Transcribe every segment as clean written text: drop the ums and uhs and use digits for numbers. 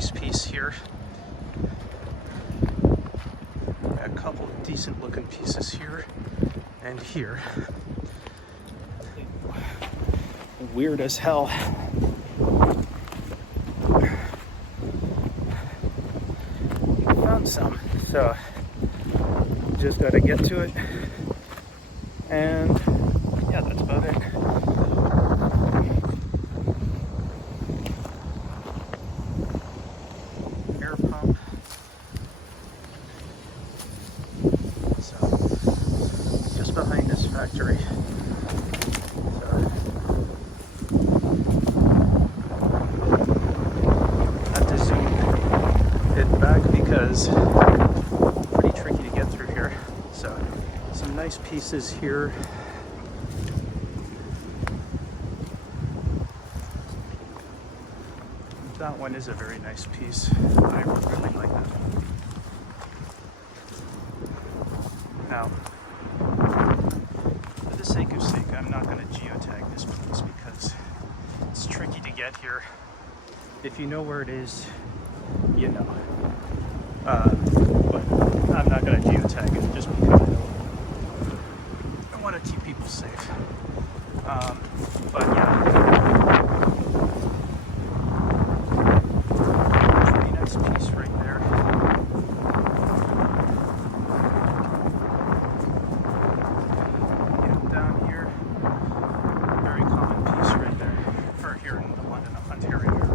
nice piece here. A couple of decent looking pieces here and here. Weird as hell. Found some, so just gotta get to it. And yeah, that's about it. Air pump. So just behind this factory. Because pretty tricky to get through here. So some nice pieces here. That one is a very nice piece. I really like that one. Now, for the sake of sake, I'm not going to geotag this piece because it's tricky to get here. If you know where it is, you know. But I'm not going to geotag it just because I want to keep people safe. But yeah, pretty nice piece right there. And down here, very common piece right there for here in the London, Ontario area.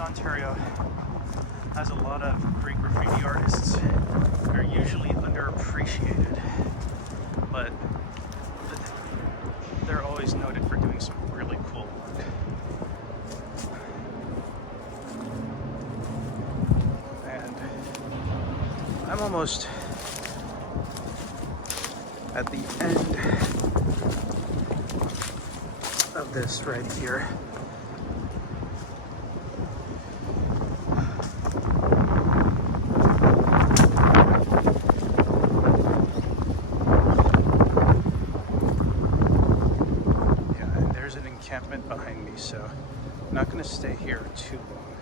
Ontario has a lot of great graffiti artists. They're usually underappreciated, but they're always noted for doing some really cool work. And I'm almost at the end of this right here. Encampment behind me, so I'm not going to stay here too long,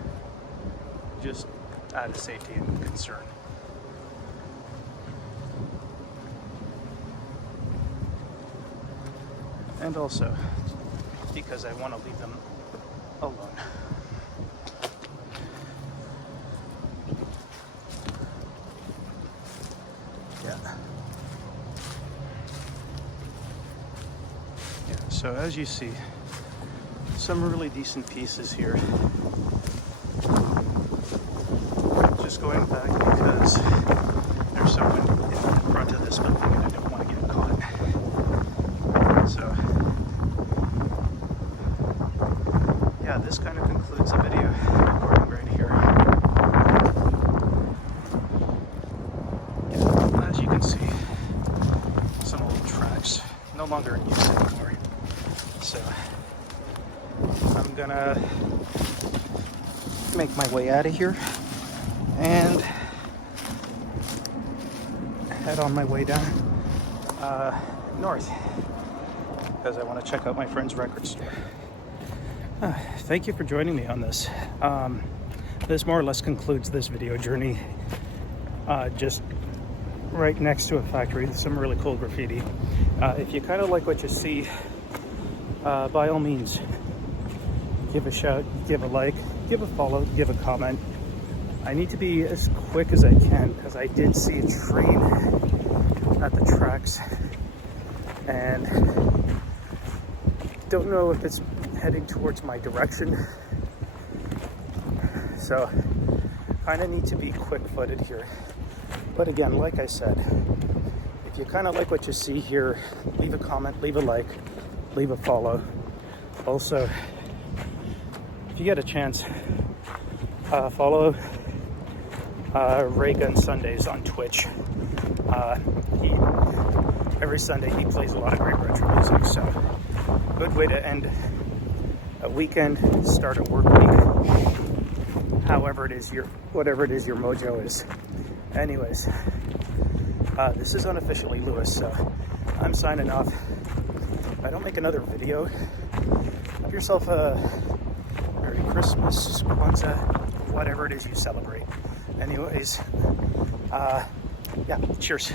just out of safety and concern. And also because I want to leave them alone. Yeah. So as you see, some really decent pieces here. Just going back because there's someone in front of this building and I don't want to get caught. So yeah, this kind of concludes the video recording right here. Yeah, as you can see, some old tracks no longer in use anymore. So I'm gonna make my way out of here and head on my way down north because I want to check out my friend's record store. Thank you for joining me on this. This more or less concludes this video journey. Just right next to a factory with some really cool graffiti. If you kind of like what you see, by all means, give a shout, give a like, give a follow, give a comment. I need to be as quick as I can because I did see a train at the tracks and don't know if it's heading towards my direction. So kind of need to be quick-footed here. But again, like I said, if you kind of like what you see here, leave a comment, leave a like, leave a follow. Also, if you get a chance, follow Raygun Sundays on Twitch. Every Sunday he plays a lot of great retro music, so good way to end a weekend, start a work week, whatever it is your mojo is. Anyways, this is unofficially Lewis, so I'm signing off. If I don't make another video, have yourself a Merry Christmas, Kwanzaa, whatever it is you celebrate. Anyways, yeah, cheers.